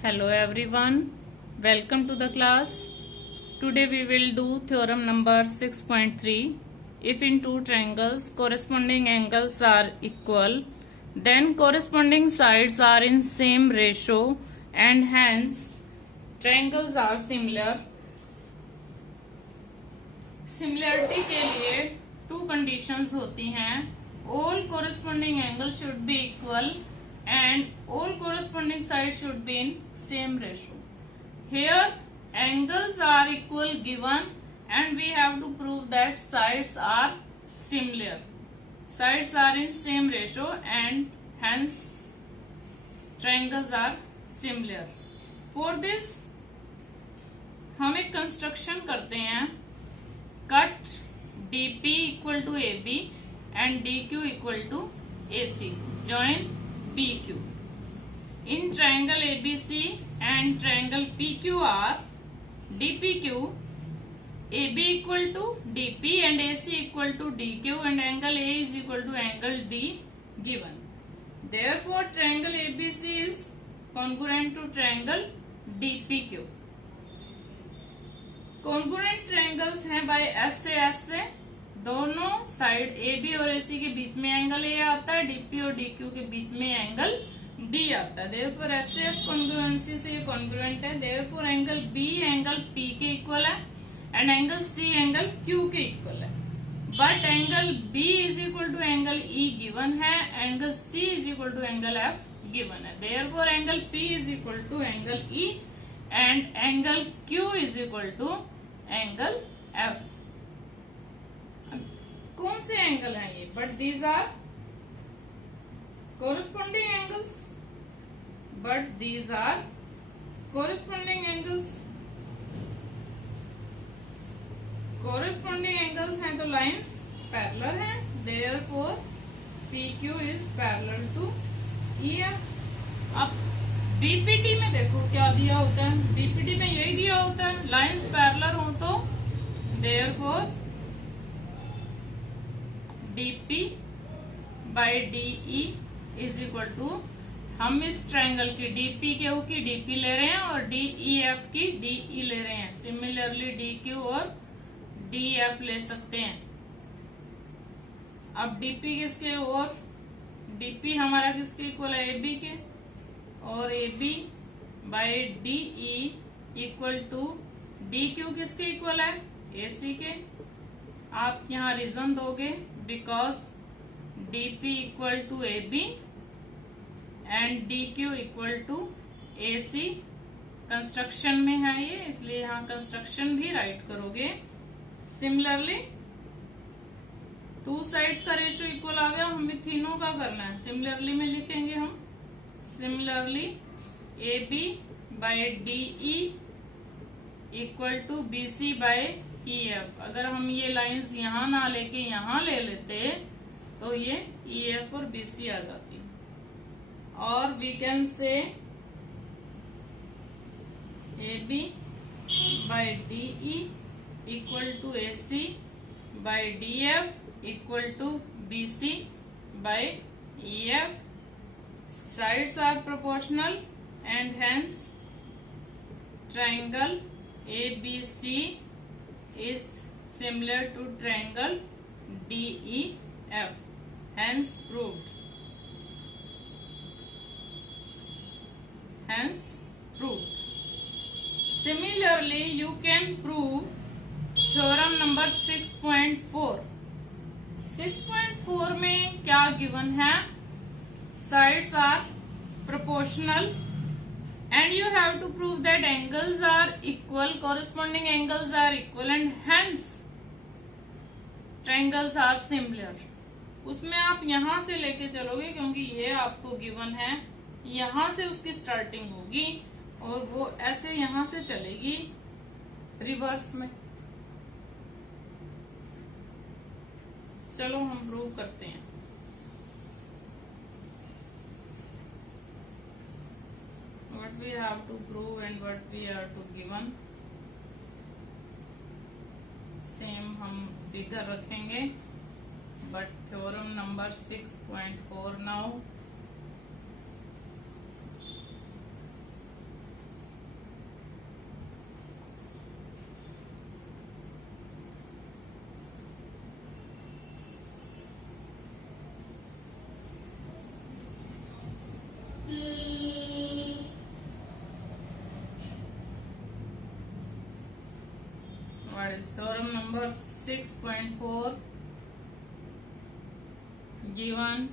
Hello everyone, welcome to the class. Today we will do theorem number 6.3. If in two triangles corresponding angles are equal, then corresponding sides are in same ratio and hence triangles are similar. Similarity के लिए two conditions होती हैं. All corresponding angles should be equal and all corresponding sides should be in same ratio. Here angles are equal given and we have to prove that sides are similar. Sides are in same ratio and hence triangles are similar. For this हम एक construction करते हैं. Cut DP equal to AB and DQ equal to AC. Join PQ. In triangle ABC and triangle PQR, DPQ, AB equal to DP and AC equal to DQ and angle A is equal to angle D given. Therefore, triangle ABC is congruent to triangle DPQ. Congruent triangles हैं by S से दोनों side A B और ए सी के बीच में angle A आता है, DP और DQ के बीच में एंगल डी आता है. देयरफॉर एस कॉन्ग्रुएंसी से ये कॉन्ग्रुएंट है. Therefore angle B angle P के इक्वल है and angle C angle Q के इक्वल है. But angle B is equal to angle E given है, angle C is equal to angle F given है. Therefore angle P is equal to angle E and angle Q is equal to angle F. कौन से angle हैं ये? But these are corresponding angles. But these are corresponding angles. कोरिस्पोंडिंग angles हैं तो lines parallel हैं. Therefore PQ is parallel to EF. अब BPT में देखो क्या दिया होता है. बीपीटी में यही दिया होता है, लाइंस पैरेलल हो तो therefore DP by DE is equal to, हम इस ट्रायंगल की DPQ की DP ले रहे हैं और DEF की DE ले रहे हैं. सिमिलरली DQ और DF ले सकते हैं. अब DP किसके और DP हमारा किसके इक्वल है? AB के. और AB by DE equal to DQ किसके इक्वल है? AC के. आप यहाँ रीजन दोगे because DP equal to AB and DQ equal to AC. Construction में है ये, इसलिए यहाँ कंस्ट्रक्शन भी राइट करोगे. सिमिलरली टू साइड्स का रेशियो इक्वल आ गया. हमें तीनों का करना है. सिमिलरली में लिखेंगे हम. Similarly AB by DE equal to BC by EF. अगर हम ये लाइंस यहाँ ना लेके यहाँ ले लेते तो ये EF और BC आ जाती. और we can say AB by DE equal to AC by DF equal to BC by EF. Sides are proportional and hence triangle ABC is similar to triangle DEF. Hence proved. Hence proved. Similarly, you can prove theorem number 6.4. 6.4 में क्या given है? Sides are proportional and you have to prove that angles are equal, corresponding angles are equal and hence triangles are similar. उसमें आप यहां से लेके चलोगे क्योंकि ये आपको गिवन है. यहां से उसकी स्टार्टिंग होगी और वो ऐसे यहां से चलेगी रिवर्स में. चलो हम प्रूव करते हैं. What we have to prove and what we are to given. Same हम फिगर रखेंगे. but theorem number 6.4 now. Theorem number 6.4 given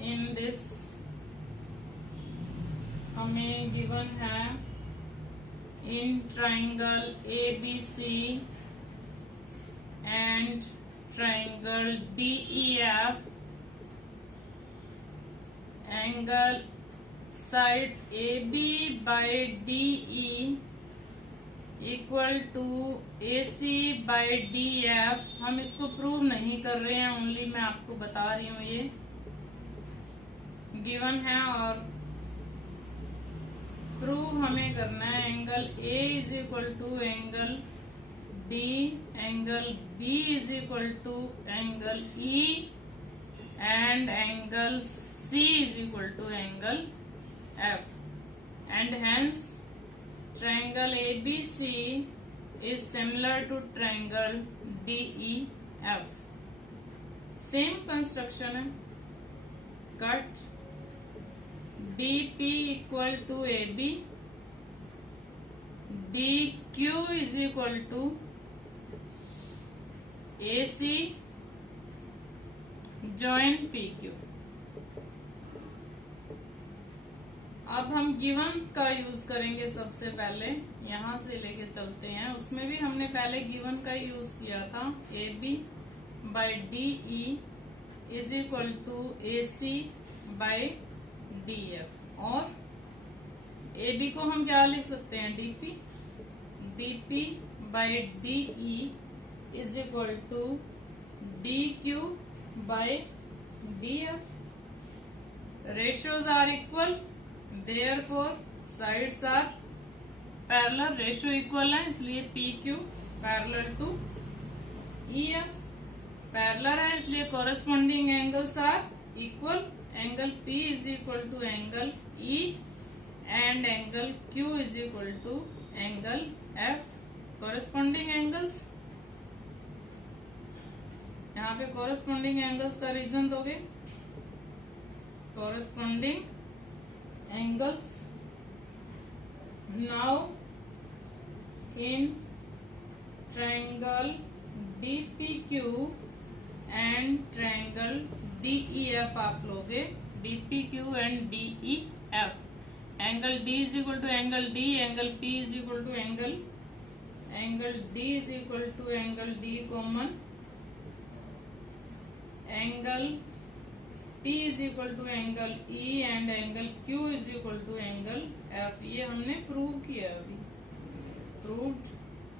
in this हमें given है in triangle ABC and triangle DEF angle side AB by DE equal to AC by DF। हम इसको prove नहीं कर रहे हैं, ओनली मैं आपको बता रही हूँ ये गिवन है और प्रूव हमें करना है। Angle A is equal to angle D, angle B is equal to angle E and angle C is equal to angle F and hence triangle ABC is similar to triangle DEF। Same construction है। Cut DP equal to AB, DQ is equal to AC join PQ। अब हम given का use करेंगे। सबसे पहले यहां से लेके चलते हैं, उसमें भी हमने पहले गिवन का यूज किया था। AB by DE is equal to AC by DF और AB को हम क्या लिख सकते हैं, DP। DP by DE is equal to DQ by DF। Ratios are equal, therefore sides are parallel, ratio equal है इसलिए PQ parallel to EF। Parallel है इसलिए corresponding angles are equal. Angle P is equal to angle E and angle Q is equal to angle F। Corresponding angles, यहाँ पे corresponding angles का reason दोगे। Corresponding angles now in triangle DPQ and triangle DEF आप लोगे DPQ and DEF। Angle D is equal to angle D, angle P is equal to angle D is equal to angle D common, angle P is equal to angle E and angle Q is equal to angle F। ये हमने prove किया अभी,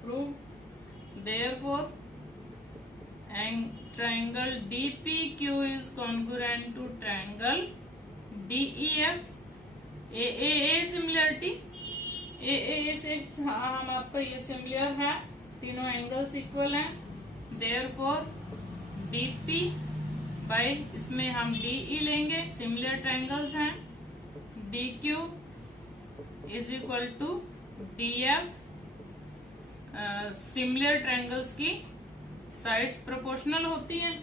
proved. Therefore triangle DPQ is congruent to triangle DEF। AAA similarity, AAA से हम आपका ये similar है, तीनों एंगल्स इक्वल हैं। देयरफॉर DP बाई इसमें हम DE लेंगे, सिमिलर ट्रायंगल्स हैं। DQ is equal to DF। Similar triangles की साइड्स प्रोपोर्शनल होती हैं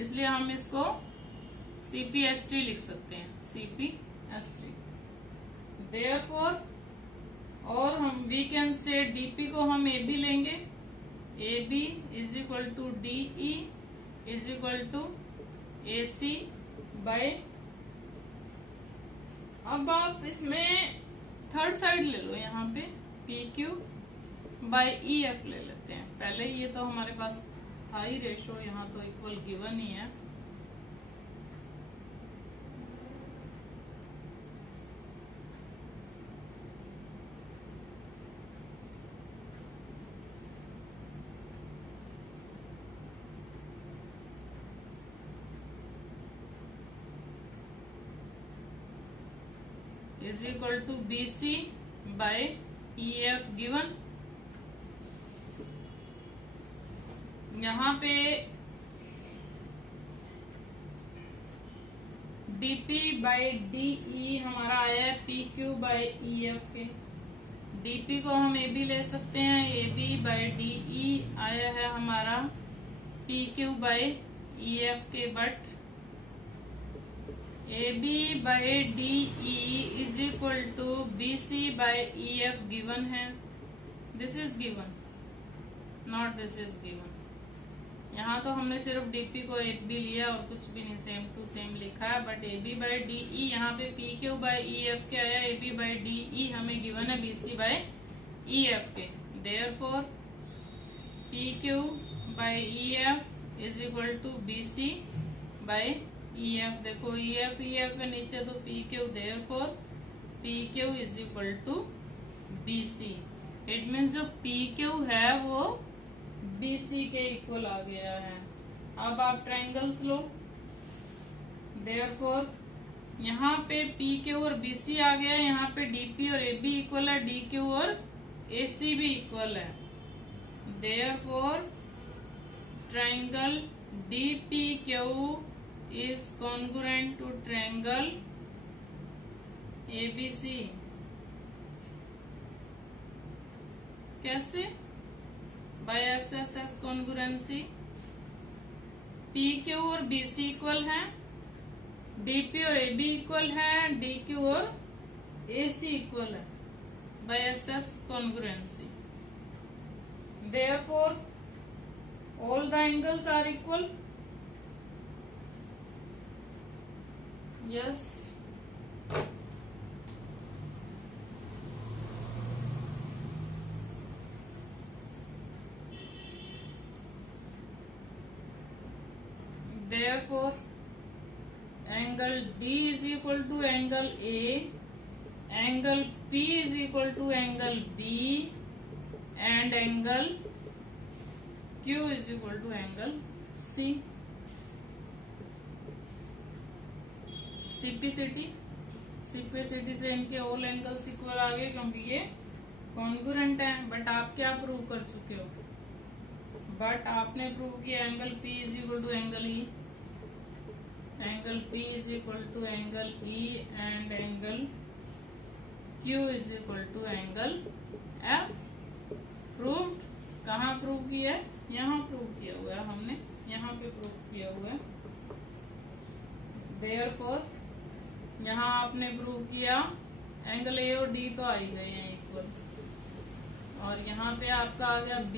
इसलिए हम इसको CPST लिख सकते हैं, CPST। देयरफॉर और हम वी कैन से DP को हम AB लेंगे। AB is equal to DE is equal to AC by, अब आप इसमें थर्ड साइड ले लो, यहाँ पे PQ बाय EF ले लेते हैं। पहले ये तो हमारे पास था ही रेशो, यहाँ तो इक्वल गिवन ही है। Is equal to BC by EF given. यहाँ पे DP बाय DE हमारा आया है PQ बाय EF के। DP को हम AB ले सकते हैं, AB बाय DE आया है हमारा PQ बाय EF के, but AB by DE is equal to BC by EF given है। This is given, not this is given. यहाँ तो हमने सिर्फ डीपी को एक भी लिया और कुछ भी नहीं, सेम टू सेम लिखा है। But A B by D E, यहाँ पे P Q by E F के आया, A B by D E हमें गिवन है B C by E F के। Therefore P Q by E F is equal to B C by E F. देखो E F है नीचे, तो P Q, therefore P Q is equal to B C. It means जो P Q है वो BC के equal आ गया है। अब आप ट्रायंगल्स लो, देयरफॉर यहाँ पे PQ और BC आ गया, यहाँ पे DP और AB इक्वल है, DQ और AC भी इक्वल है। Therefore triangle DPQ is congruent to triangle ABC। कैसे? By SSS congruency. PQ और BC इक्वल है, DP और AB इक्वल है, DQ और AC इक्वल है by SS congruency. Therefore all the angles are equal. Yes. Therefore angle D is equal to angle A, angle P is equal to angle B, and angle Q is equal to angle C. Simplicity से इनके all angles equal आ गए क्योंकि ये congruent है। But आप क्या prove कर चुके हो? बट आपने प्रूव किया angle P is equal to angle E, angle P is equal to angle E, and angle Q is equal to angle F। Proved. कहाँ प्रूव किया है? यहाँ प्रूव किया हुआ है हमने, यहाँ पे प्रूव किया हुआ है। देयरफॉर यहाँ आपने प्रूव किया एंगल A और D तो आ ही गए हैं इक्वल, और यहाँ पे आपका आ गया B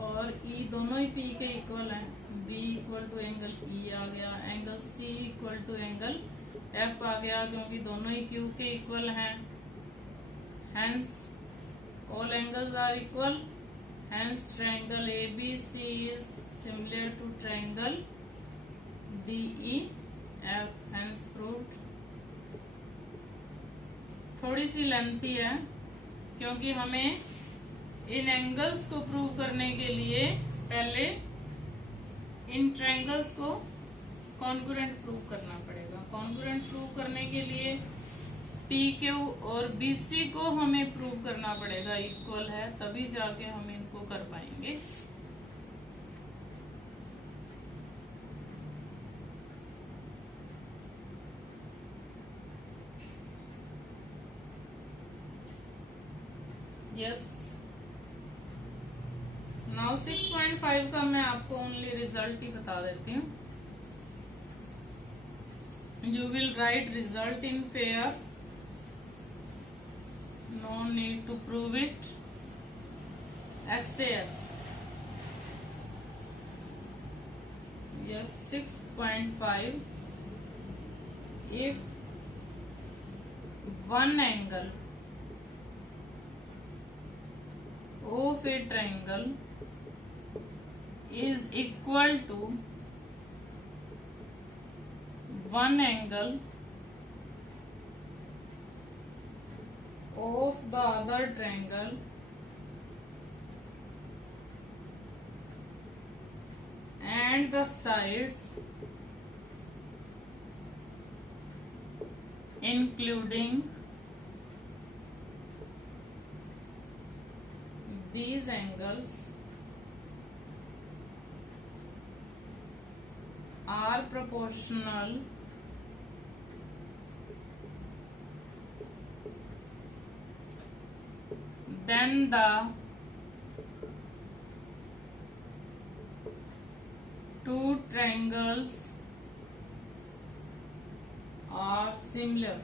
और E दोनों ही P के इक्वल हैं। B equal to angle E आ गया, angle C equal to angle F आ गया क्योंकि दोनों ही Q के इक्वल हैं। Hence all angles are equal. Hence triangle ABC is similar to triangle DEF. Hence proved. थोड़ी सी लेंथी है क्योंकि हमें इन एंगल्स को प्रूव करने के लिए पहले इन ट्रायंगल्स को कॉन्ग्रुएंट प्रूव करना पड़ेगा। कॉन्ग्रुएंट प्रूव करने के लिए PQ और BC को हमें प्रूव करना पड़ेगा इक्वल है, तभी जाके हम इनको कर पाएंगे। यस। नाउ 6.5 का मैं आपको ओनली रिजल्ट ही बता देती हूँ। You will write result in pair, no need to prove it. SAS। Yes. 6.5 if one angle of a triangle is equal to one angle of the other triangle and the sides including these angles are proportional then the two triangles are similar।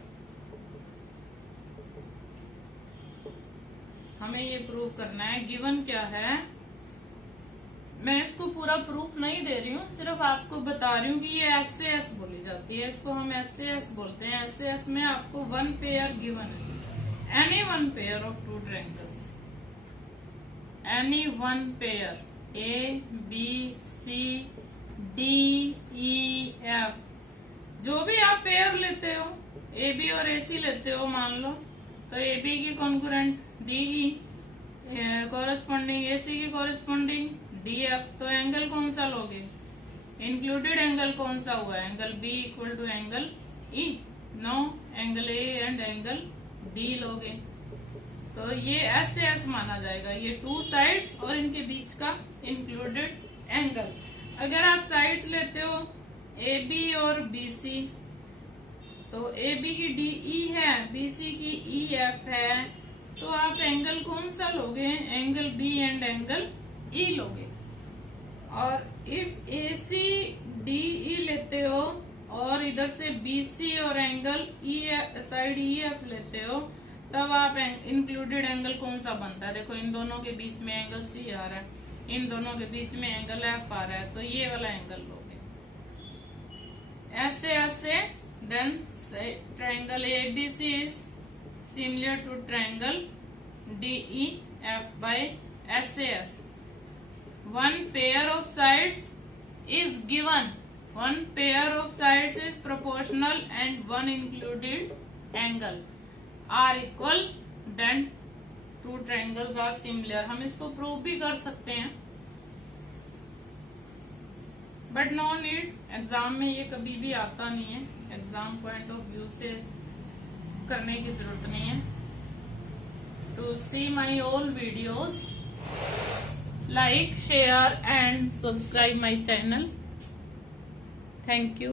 हमें ये prove करना है। Given क्या है, मैं इसको पूरा proof नहीं दे रही हूँ, सिर्फ आपको बता रही हूँ कि ये एस बोली जाती है, इसको हम एस बोलते हैं। एस में आपको वन पेयर गिवन है, any one pair of two triangles, any one pair A B C D E F, जो भी आप पेयर लेते हो, ए बी और ए सी लेते हो मान लो, तो ए बी की concurrent D E, corresponding A C की कॉरेस्पॉन्डिंग डी एफ। तो एंगल कौन सा लोगे, इंक्लूडेड एंगल कौन सा हुआ, angle B equal to angle E, no, angle A and angle D लोगे। तो ये एस माना जाएगा, ये टू साइड्स और इनके बीच का इंक्लूडेड एंगल। अगर आप साइड्स लेते हो ए बी और बी सी, तो ए बी की डी ई है, बी सी की ई एफ है, तो आप एंगल कौन सा लोगे, angle B and angle E लोगे। और इफ ए सी डी ई लेते हो और इधर से बी सी और angle E side E F लेते हो, तब आप इंक्लूडेड एंगल कौन सा बनता है, देखो इन दोनों के बीच में एंगल सी आ रहा है, इन दोनों के बीच में एंगल एफ आ रहा है, तो ये वाला एंगल लोगे। ऐसे then triangle ABC is similar to triangle DEF by SAS. One pair of sides is given. One pair of sides is proportional and one included angle are equal. Then two triangles are similar. हम इसको prove भी कर सकते हैं, but no need, exam में ये कभी भी आता नहीं है, एग्जाम पॉइंट ऑफ व्यू से करने की जरूरत नहीं है। To see my all videos, like, share and subscribe my channel. Thank you.